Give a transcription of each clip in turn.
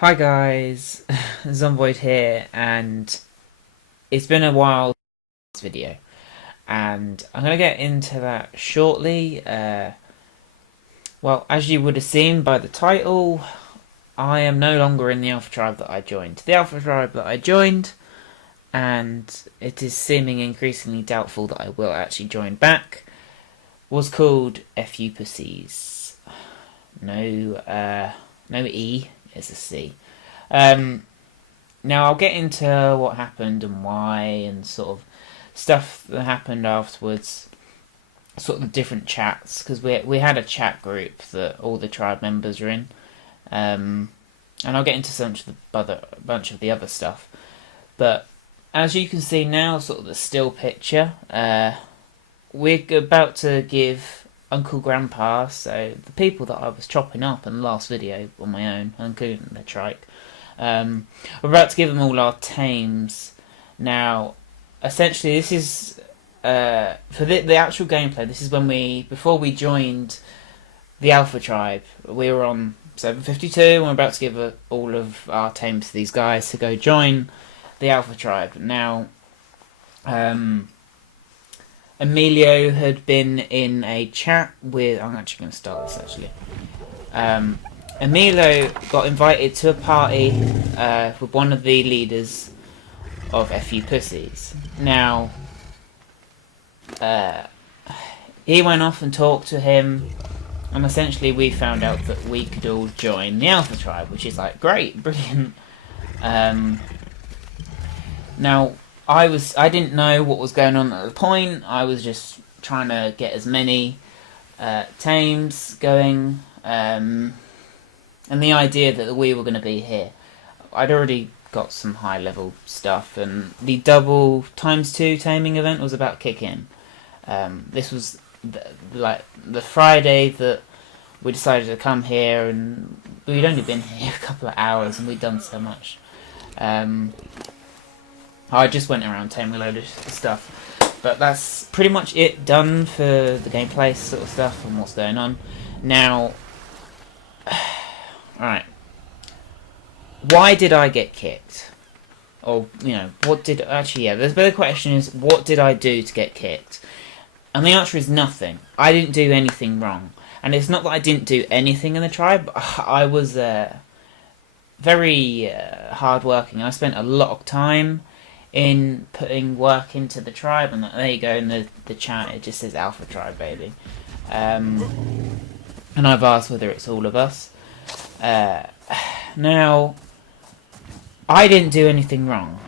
Hi guys, Zomboid here, and it's been a while since this video, and I'm going to get into that shortly. Well, as you would have seen by the title, I am no longer in the Alpha Tribe that I joined. The Alpha Tribe that I joined, and it is seeming increasingly doubtful that I will actually join back, was called FU Pussies. No E. It's a C. Now I'll get into what happened and why and sort of stuff that happened afterwards, sort of the different chats, because we had a chat group that all the tribe members are in, and I'll get into bunch of the other stuff. But as you can see now, sort of the still picture, we're about to give Uncle Grandpa, so the people that I was chopping up in the last video on my own, including the trike, we're about to give them all our tames. Now, essentially, this is for the actual gameplay. This is when before we joined the Alpha Tribe, we were on 752, and we're about to give all of our tames to these guys to go join the Alpha Tribe. Now, Emilio had been in a chat with... I'm actually going to start this, actually. Emilio got invited to a party with one of the leaders of FU Pussies. Now, he went off and talked to him, and essentially we found out that we could all join the Alpha Tribe, which is like, great, brilliant. Now, I didn't know what was going on at the point. I was just trying to get as many tames going, and the idea that we were going to be here. I'd already got some high level stuff, and the double ×2 taming event was about to kick in. This was the Friday that we decided to come here, and we'd only been here a couple of hours, and we'd done so much. I just went around taming a load of stuff, but that's pretty much it done for the gameplay sort of stuff and what's going on. Now, alright, why did I get kicked? Or, the better question is, what did I do to get kicked? And the answer is nothing. I didn't do anything wrong. And it's not that I didn't do anything in the tribe. I was very hard-working. I spent a lot of time in putting work into the tribe, and there you go, in the chat it just says Alpha Tribe, baby. And I've asked whether it's all of us. Now, I didn't do anything wrong.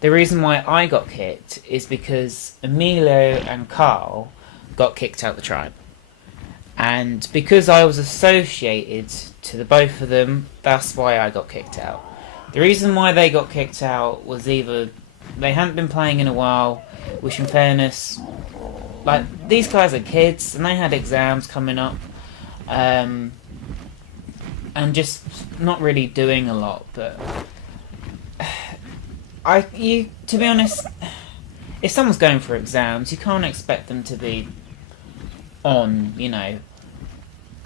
The reason why I got kicked is because Emilio and Carl got kicked out the tribe. And because I was associated to the both of them, that's why I got kicked out. The reason why they got kicked out was either they hadn't been playing in a while, which in fairness, like, these guys are kids, and they had exams coming up, and just not really doing a lot, but to be honest, if someone's going for exams, you can't expect them to be on,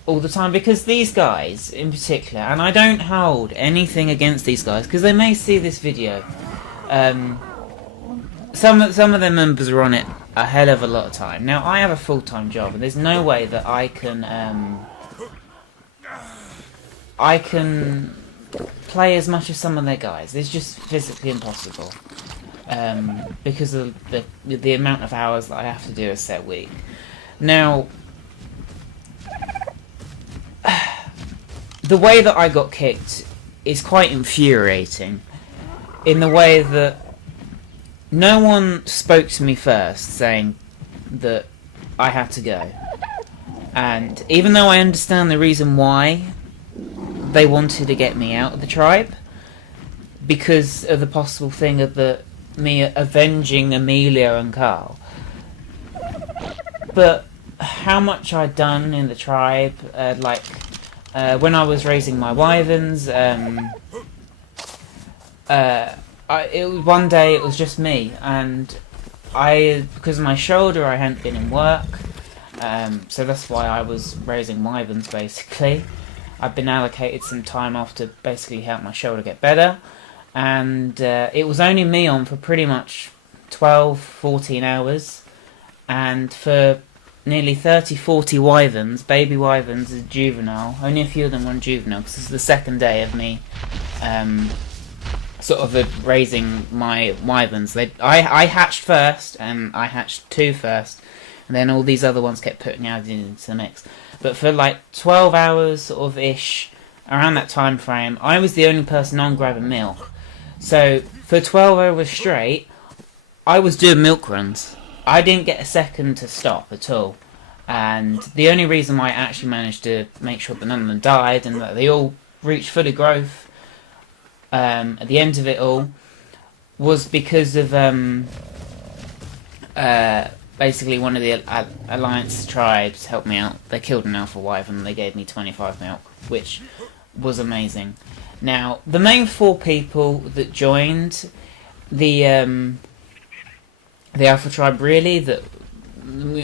all the time, because these guys in particular, and I don't hold anything against these guys because they may see this video, some of their members are on it a hell of a lot of time. Now, I have a full-time job, and there's no way that I can play as much as some of their guys. It's just physically impossible, because of the amount of hours that I have to do a set week. Now, the way that I got kicked is quite infuriating, in the way that no one spoke to me first saying that I had to go. And even though I understand the reason why they wanted to get me out of the tribe, because of the possible thing of me avenging Emilio and Carl, but how much I'd done in the tribe, when I was raising my wyverns, one day it was just me, and because of my shoulder, I hadn't been in work, so that's why I was raising wyverns, basically. I've been allocated some time off to basically help my shoulder get better, and it was only me on for pretty much 12, 14 hours, and for nearly 30, 40 wyverns, baby wyverns as juvenile, only a few of them were on juvenile, because this is the second day of me sort of raising my wyverns. I hatched first, and I hatched 2 first, and then all these other ones kept putting out into the mix. But for like 12 hours sort of ish, around that time frame, I was the only person on grabbing milk. So for 12 hours straight, I was doing milk runs. I didn't get a second to stop at all. And the only reason why I actually managed to make sure that none of them died and that they all reached full growth at the end of it all was because of basically one of the Alliance tribes helped me out. They killed an alpha wyvern and they gave me 25 milk, which was amazing. Now, the main 4 people that joined the alpha tribe really that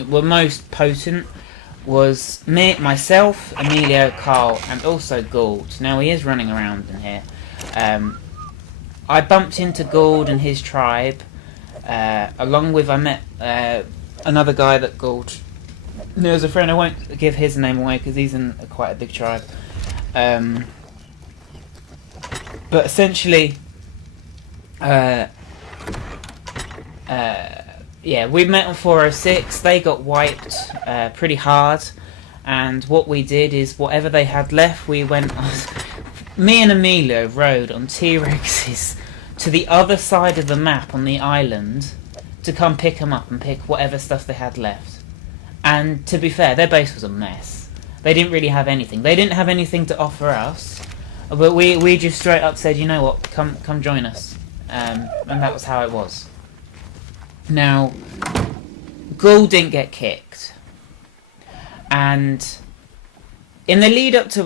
were most potent was me, myself, Emilio, Carl, and also Gould. Now, he is running around in here. I bumped into Gould and his tribe, along with, I met another guy that Gould knew as a friend. I won't give his name away because he's in quite a big tribe. But essentially, yeah, we met on 406. They got wiped pretty hard, and what we did is whatever they had left, we went on. Me and Emilio rode on T-Rexes to the other side of the map on the island to come pick them up and pick whatever stuff they had left. And to be fair, their base was a mess. They didn't really have anything. They didn't have anything to offer us, but we just straight up said, you know what, come join us, and that was how it was. Now, Ghoul didn't get kicked, and in the lead up to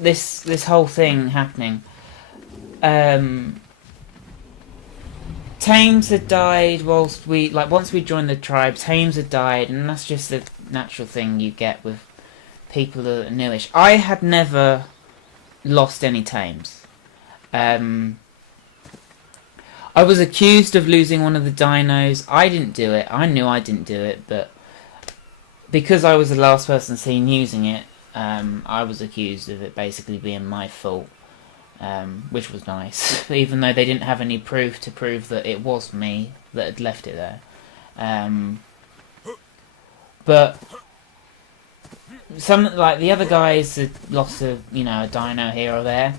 this whole thing happening, Tames had died once we joined the tribe. Tames had died, and that's just the natural thing you get with people that are newish. I had never lost any Tames. I was accused of losing one of the dinos. I didn't do it. I knew I didn't do it, but because I was the last person seen using it, I was accused of it basically being my fault, which was nice, even though they didn't have any proof to prove that it was me that had left it there. But some, like the other guys, had lost a dino here or there.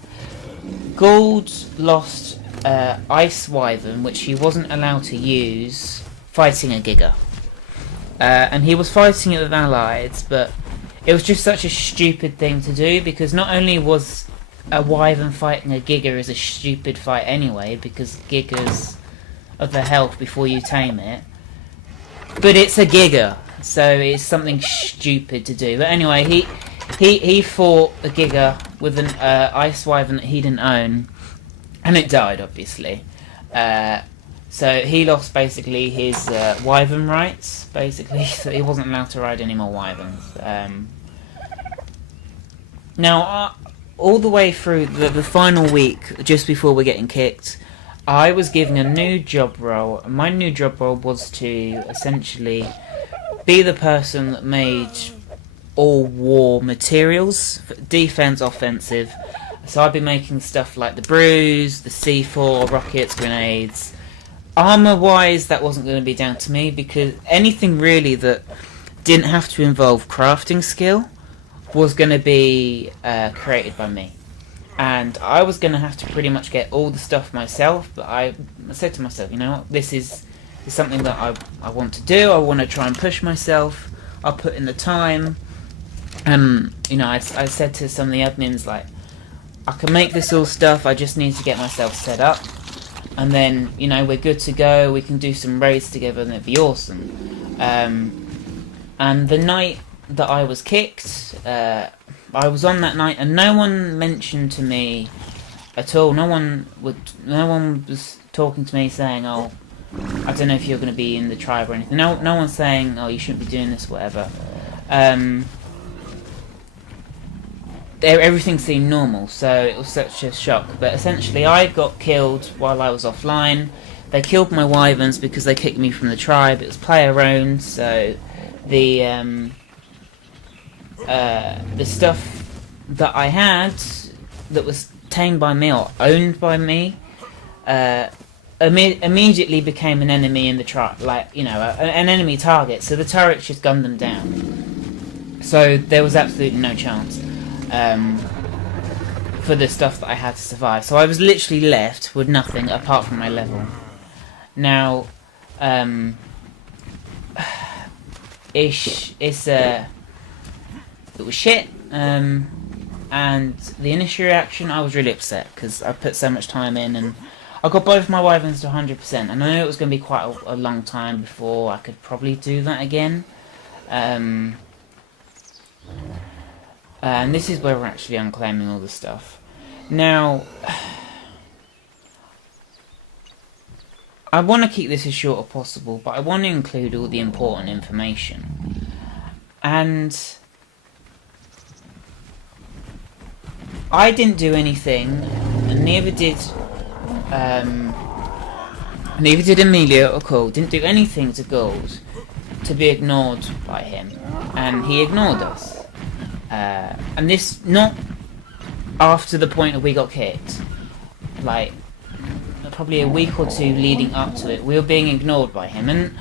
Gould lost Ice Wyvern, which he wasn't allowed to use fighting a Giga. And he was fighting it with allies, but it was just such a stupid thing to do, because not only was a Wyvern fighting a Giga is a stupid fight anyway, because Gigas of the health before you tame it, but it's a Giga, so it's something stupid to do. But anyway, he fought a Giga with an Ice Wyvern that he didn't own, and it died, obviously. So he lost basically his Wyvern rights, basically, so he wasn't allowed to ride any more Wyverns. Now, all the way through the final week, just before we're getting kicked, I was given a new job role. My new job role was to essentially be the person that made all war materials, defense, offensive. So I'd be making stuff like the brews, the C4, rockets, grenades. Armour-wise, that wasn't going to be down to me, because anything really that didn't have to involve crafting skill was going to be created by me. And I was going to have to pretty much get all the stuff myself, but I said to myself, you know what, this is something that I want to do. I want to try and push myself. I'll put in the time. I said to some of the admins, like, I can make this all stuff, I just need to get myself set up. And then, we're good to go, we can do some raids together and it'd be awesome. And the night that I was kicked, I was on that night and no one mentioned to me at all. No one was talking to me saying, oh, I don't know if you're going to be in the tribe or anything. No one's saying, oh, you shouldn't be doing this, whatever. everything seemed normal, so it was such a shock. But essentially, I got killed while I was offline. They killed my wyverns because they kicked me from the tribe. It was player owned, so the stuff that I had that was tamed by me or owned by me immediately became an enemy in the tribe, like, you know, an enemy target. So the turrets just gunned them down. So there was absolutely no chance for the stuff that I had to survive. So I was literally left with nothing apart from my level. Now, it was shit. And the initial reaction, I was really upset because I put so much time in, and I got both my wyverns to 100%. And I knew it was going to be quite a long time before I could probably do that again. And this is where we're actually unclaiming all the stuff. Now, I want to keep this as short as possible, but I want to include all the important information. And I didn't do anything, and neither did Amelia or Cole. Didn't do anything to Gold to be ignored by him, and he ignored us. And this not after the point that we got kicked, like probably a week or two leading up to it, we were being ignored by him. And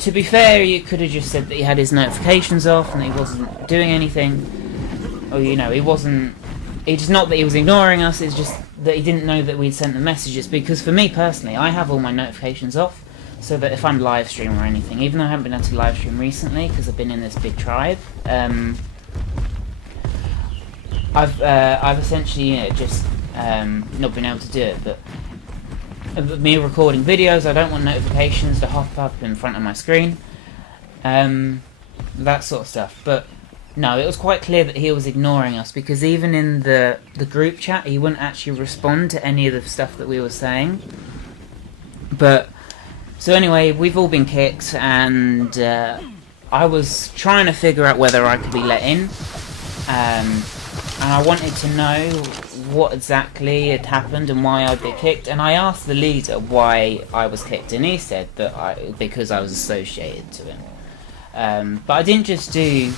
to be fair, you could have just said that he had his notifications off and he wasn't doing anything, or, you know, he wasn't. It's not that he was ignoring us, it's just that he didn't know that we'd sent the messages. Because for me personally, I have all my notifications off, so that if I'm live streaming or anything, even though I haven't been able to live stream recently because I've been in this big tribe, I've essentially, you know, just not been able to do it. But me recording videos, I don't want notifications to hop up in front of my screen, that sort of stuff. But no, it was quite clear that he was ignoring us, because even in the group chat, he wouldn't actually respond to any of the stuff that we were saying. But, so anyway, we've all been kicked, and I was trying to figure out whether I could be let in, and I wanted to know what exactly had happened and why I'd been kicked. And I asked the leader why I was kicked, and he said that because I was associated to him. But I didn't just do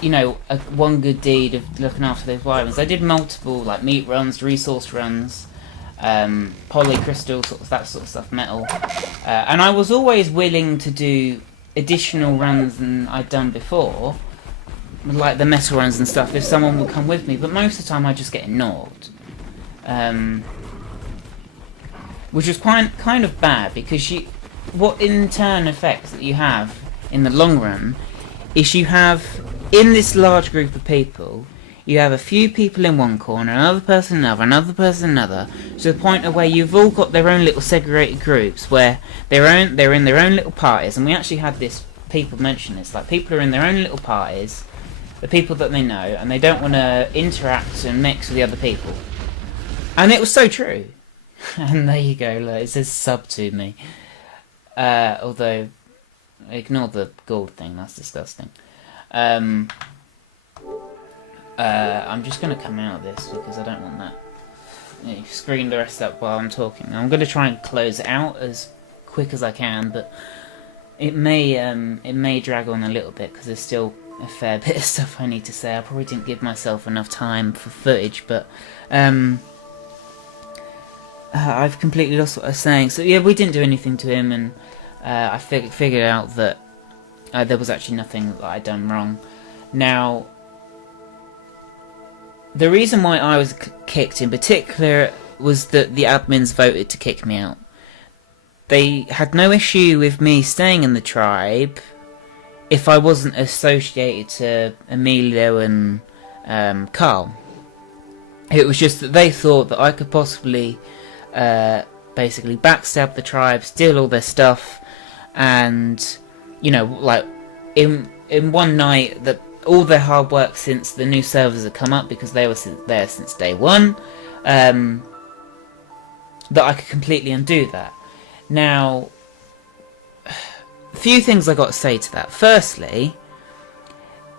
you know, one good deed of looking after those wyverns. I did multiple, like, meat runs, resource runs, polycrystal, sort of that sort of stuff, metal. And I was always willing to do additional runs than I'd done before, like the metal runs and stuff, if someone would come with me. But most of the time I just get ignored. Which was kind of bad, because what in turn effects that you have in the long run is you have, in this large group of people, you have a few people in one corner, another person another person another, to the point of where you've all got their own little segregated groups where they're in their own little parties. And we actually had people mention this, like, people are in their own little parties, the people that they know, and they don't want to interact and mix with the other people. And it was so true. And there you go, look, it says sub to me. Although, ignore the gold thing, that's disgusting. I'm just going to come out of this because I don't want that. You screen the rest up while I'm talking. I'm going to try and close it out as quick as I can, but it may drag on a little bit because there's still a fair bit of stuff I need to say. I probably didn't give myself enough time for footage, but I've completely lost what I was saying. So yeah, we didn't do anything to him, and I figured out that there was actually nothing that I'd done wrong. Now, the reason why I was kicked in particular was that the admins voted to kick me out. They had no issue with me staying in the tribe if I wasn't associated to Emilio and Carl. It was just that they thought that I could possibly basically backstab the tribe, steal all their stuff, and, you know, like, in one night, that all their hard work since the new servers had come up, because they were there since day one, that I could completely undo that. Now, a few things I got to say to that. Firstly,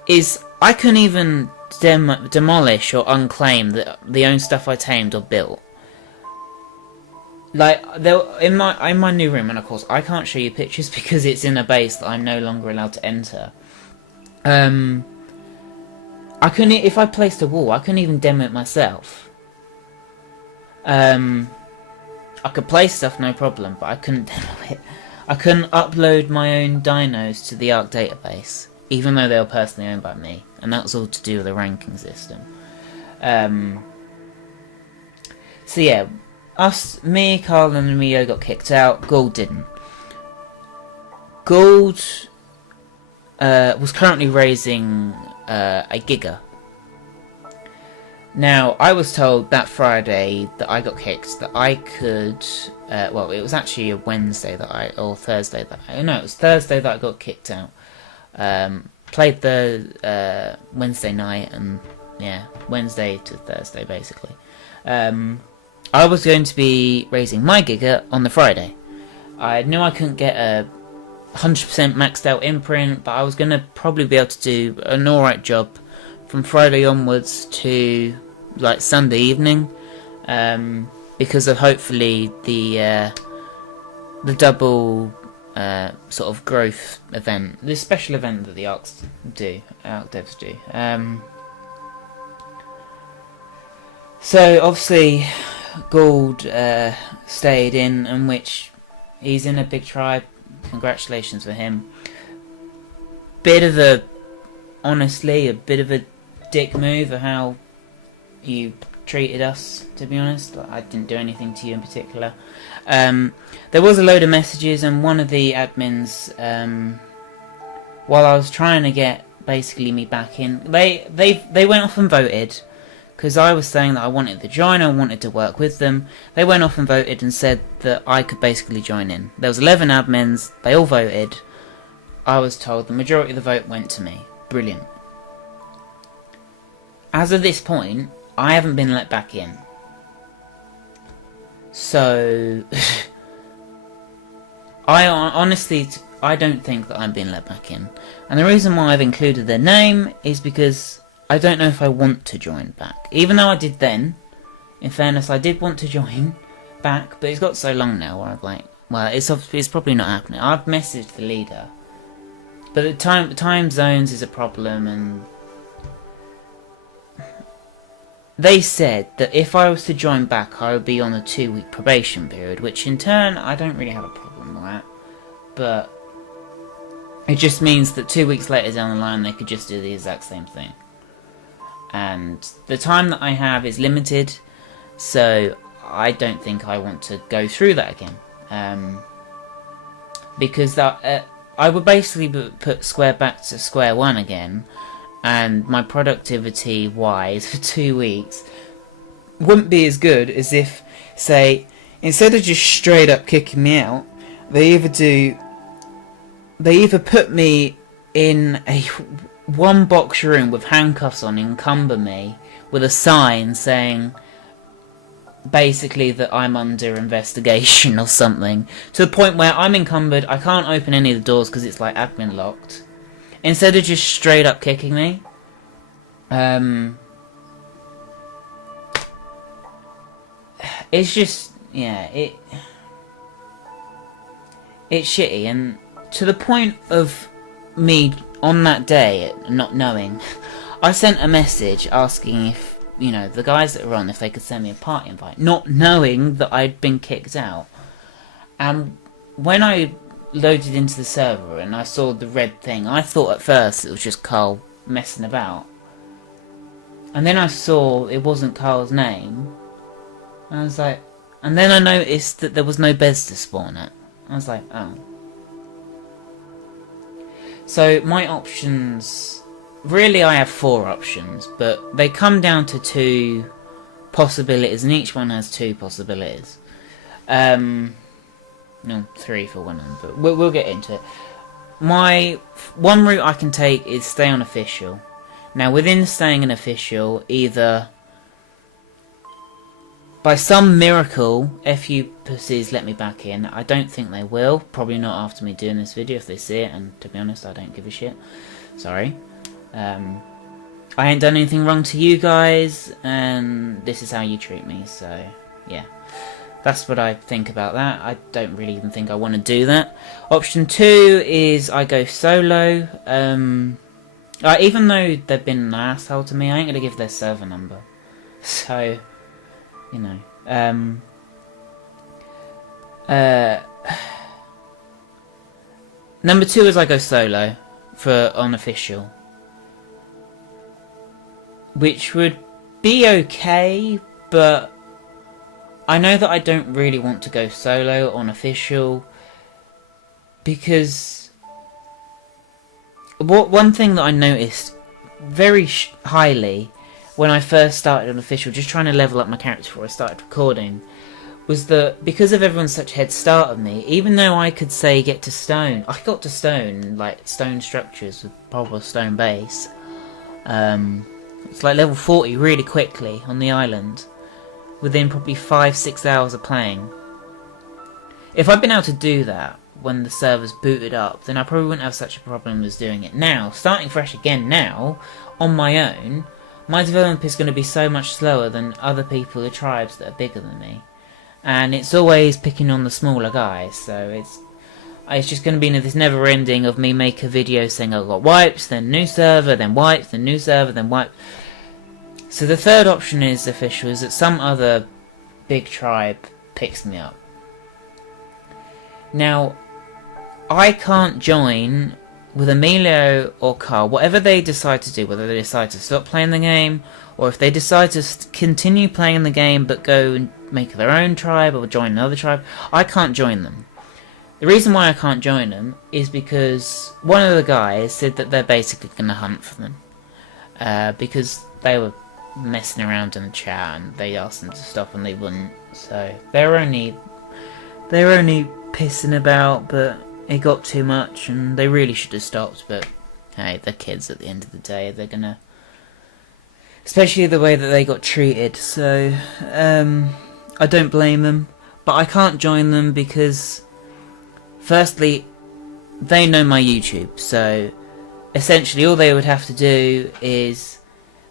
is I couldn't even demolish or unclaim the own stuff I tamed or built. Like, in my new room, and of course I can't show you pictures because it's in a base that I'm no longer allowed to enter. I couldn't, if I placed a wall, I couldn't even demo it myself. I could place stuff, no problem, but I couldn't demo it. I couldn't upload my own dinos to the Ark database, even though they were personally owned by me, and that was all to do with the ranking system. So yeah, me, Carl and Rio got kicked out, Gould didn't. Gould was currently raising a Giga. Now, I was told that Friday that I got kicked that I could, well, it was actually a Wednesday or Thursday no, it was Thursday that I got kicked out. Played the Wednesday night, and yeah, Wednesday to Thursday basically. I was going to be raising my Giga on the Friday. I knew I couldn't get a 100% maxed out imprint, but I was going to probably be able to do an alright job from Friday onwards to like Sunday evening, because of hopefully the double sort of growth event, this special event that the Ark devs do. So obviously Gould stayed in which he's in a big tribe. Congratulations for him. Honestly, a bit of a dick move of how you treated us, to be honest. I didn't do anything to you in particular. There was a load of messages, and one of the admins, while I was trying to get basically me back in, they went off and voted, because I was saying that I wanted to join, I wanted to work with them. They went off and voted and said that I could basically join in. There was 11 admins, they all voted. I was told the majority of the vote went to me. Brilliant. As of this point, I haven't been let back in. So, I don't think that I'm being let back in. And the reason why I've included their name is because I don't know if I want to join back. Even though I did then, in fairness, I did want to join back, but it's got so long now where I'm like, well, it's probably not happening. I've messaged the leader. But the time zones is a problem, and they said that if I was to join back, I would be on a 2-week probation period, which in turn, I don't really have a problem with that. But it just means that 2 weeks later down the line, they could just do the exact same thing. And the time that I have is limited, so I don't think I want to go through that again. Because I would basically put Square back to square one again, and my productivity wise for 2 weeks wouldn't be as good as if, say, instead of just straight up kicking me out, they either put me in a one box room with handcuffs on, encumber me with a sign saying basically that I'm under investigation or something, to the point where I'm encumbered, I can't open any of the doors because it's like admin locked, instead of just straight up kicking me. It's just, yeah, it's shitty, and to the point of me on that day not knowing, I sent a message asking if, you know, the guys that were on, if they could send me a party invite, not knowing that I'd been kicked out. And when I loaded into the server and I saw the red thing, I thought at first it was just Carl messing about. And then I saw it wasn't Carl's name. And I was like, and then I noticed that there was no beds to spawn at. I was like, oh. So my options, really I have 4 options, but they come down to 2 possibilities, and each one has 2 possibilities. No, 3 for one of them, but we'll get into it. My one route I can take is stay on official. Now within staying an official, either by some miracle, FU pussies let me back in. I don't think they will. Probably not after me doing this video if they see it, and to be honest, I don't give a shit. Sorry. I ain't done anything wrong to you guys, and this is how you treat me, so yeah. That's what I think about that. I don't really even think I want to do that. Option 2 is I go solo. Even though they've been an asshole to me, I ain't going to give their server number. So, you know. Number 2 is I go solo for unofficial. Which would be okay, but I know that I don't really want to go solo on official, because one thing that I noticed very highly when I first started on official, just trying to level up my character before I started recording, was that because of everyone's such head start of me, even though I could say get to stone, I got to stone, like stone structures with proper stone base. It's like level 40 really quickly on the island, within probably 5-6 hours of playing. If I'd been able to do that when the server's booted up, then I probably wouldn't have such a problem as doing it now. Starting fresh again now, on my own, my development is going to be so much slower than other people, the tribes that are bigger than me. And it's always picking on the smaller guys, so it's just going to be this never ending of me make a video saying I got wiped, then new server, then wiped, then new server, then wiped. So the third option is official, is that some other big tribe picks me up. Now, I can't join with Emilio or Carl, whatever they decide to do, whether they decide to stop playing the game, or if they decide to continue playing the game but go and make their own tribe or join another tribe, I can't join them. The reason why I can't join them is because one of the guys said that they're basically going to hunt for them. Because they were messing around in the chat and they asked them to stop and they wouldn't. So they were only pissing about, but it got too much and they really should have stopped. But hey, they're kids at the end of the day. They're gonna, especially the way that they got treated. So I don't blame them, but I can't join them because firstly, they know my YouTube, so essentially all they would have to do is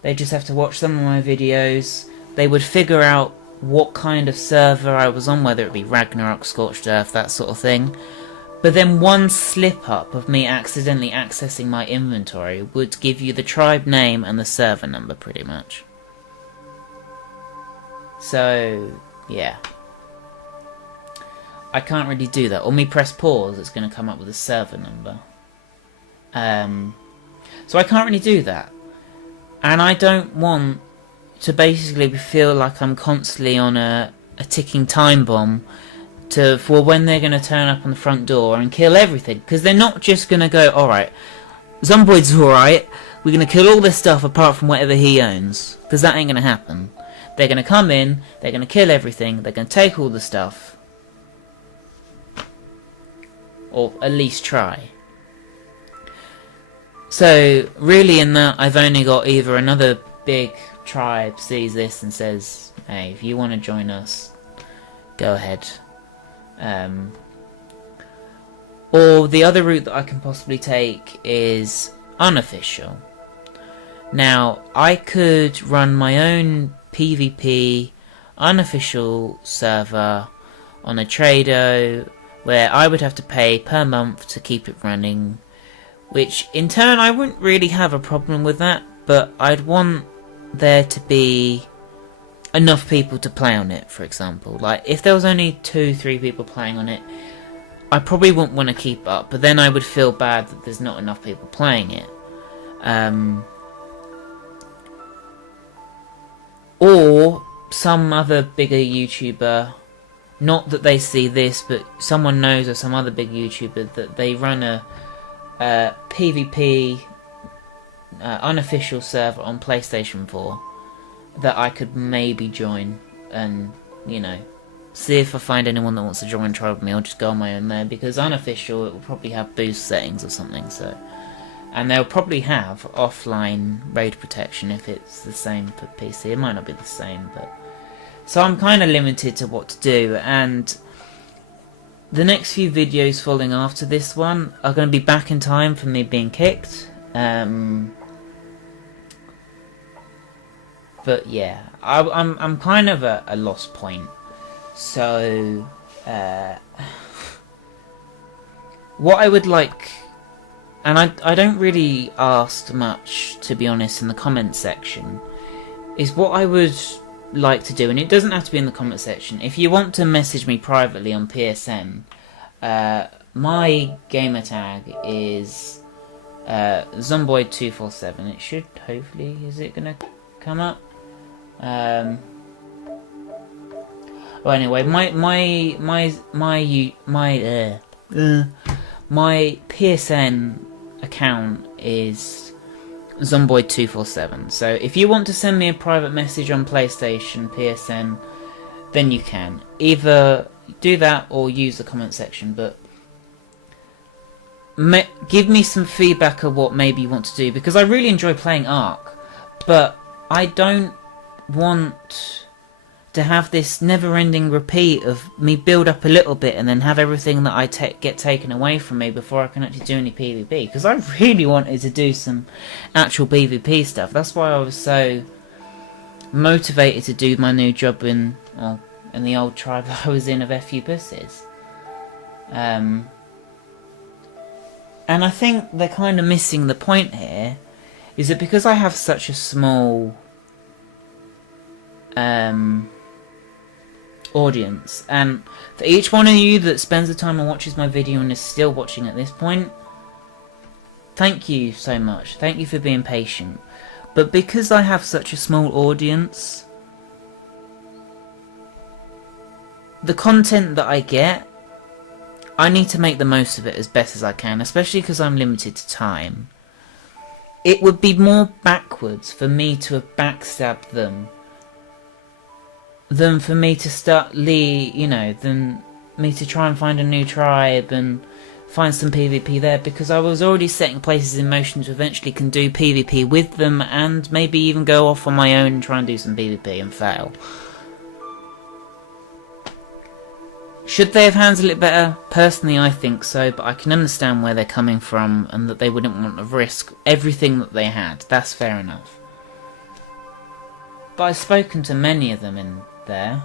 they just have to watch some of my videos. They would figure out what kind of server I was on, whether it be Ragnarok, Scorched Earth, that sort of thing. But then one slip up of me accidentally accessing my inventory would give you the tribe name and the server number, pretty much. So, yeah. I can't really do that. Or me press pause, it's going to come up with a server number. So I can't really do that. And I don't want to basically feel like I'm constantly on a ticking time bomb for when they're going to turn up on the front door and kill everything. Because they're not just going to go, alright, Zomboid's alright, we're going to kill all this stuff apart from whatever he owns. Because that ain't going to happen. They're going to come in, they're going to kill everything, they're going to take all the stuff. Or at least try. So, really in that, I've only got either another big tribe sees this and says, hey, if you want to join us, go ahead. Or the other route that I can possibly take is unofficial. Now, I could run my own PvP unofficial server on a Trado where I would have to pay per month to keep it running, which in turn I wouldn't really have a problem with that, but I'd want there to be enough people to play on it, for example. Like, if there was only 2-3 people playing on it, I probably wouldn't want to keep up, but then I would feel bad that there's not enough people playing it. Or some other bigger YouTuber, not that they see this, but someone knows of some other big YouTuber that they run a PvP unofficial server on PlayStation 4 that I could maybe join and, you know, see if I find anyone that wants to join tribe with me. I'll just go on my own there, because unofficial, it will probably have boost settings or something, so. And they'll probably have offline raid protection if it's the same for PC. It might not be the same, but... So I'm kind of limited to what to do, and the next few videos following after this one are going to be back in time for me being kicked. But yeah, I'm kind of at a lost point. So what I would like, and I don't really ask much, to be honest, in the comment section, is what I would like to do, and it doesn't have to be in the comment section. If you want to message me privately on PSN, my gamer tag is Zomboid247. It should, hopefully, is it gonna come up? Well, anyway, my PSN account is Zomboid247. So if you want to send me a private message on PlayStation PSN, then you can either do that or use the comment section. But give me some feedback of what maybe you want to do, because I really enjoy playing Ark, but I don't want to have this never-ending repeat of me build up a little bit and then have everything that I get taken away from me before I can actually do any PvP, because I really wanted to do some actual PvP stuff. That's why I was so motivated to do my new job in the old tribe I was in of FU Buses. And I think they're kind of missing the point here, is that because I have such a small audience, and for each one of you that spends the time and watches my video and is still watching at this point, thank you so much. Thank you for being patient. But because I have such a small audience, the content that I get, I need to make the most of it as best as I can, especially because I'm limited to time. It would be more backwards for me to have backstabbed them than for me to than me to try and find a new tribe and find some PvP there, because I was already setting places in motion to eventually can do PvP with them, and maybe even go off on my own and try and do some PvP and fail. Should they have handled it better? Personally, I think so, but I can understand where they're coming from and that they wouldn't want to risk everything that they had. That's fair enough. But I've spoken to many of them in there.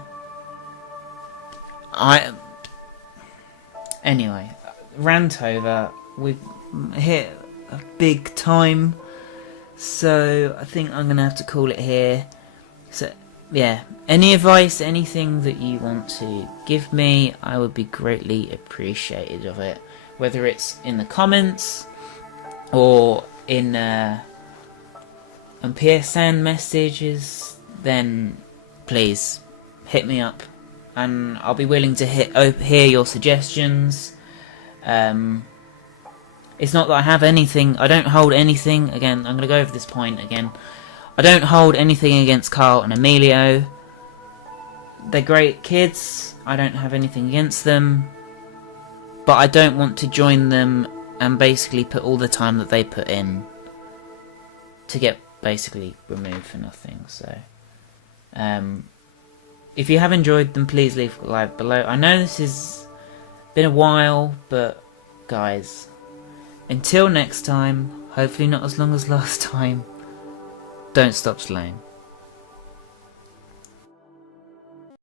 Anyway, rant over. We've hit a big time, so I think I'm gonna have to call it here. So yeah, any advice, anything that you want to give me, I would be greatly appreciated of it. Whether it's in the comments or in PSN messages, then please hit me up, and I'll be willing to hear your suggestions. It's not that I have anything, I don't hold anything, again, I'm going to go over this point again. I don't hold anything against Carl and Emilio. They're great kids, I don't have anything against them, but I don't want to join them and basically put all the time that they put in to get basically removed for nothing. So if you have enjoyed, then please leave a like below. I know this has been a while, but guys, until next time, hopefully not as long as last time, don't stop slaying.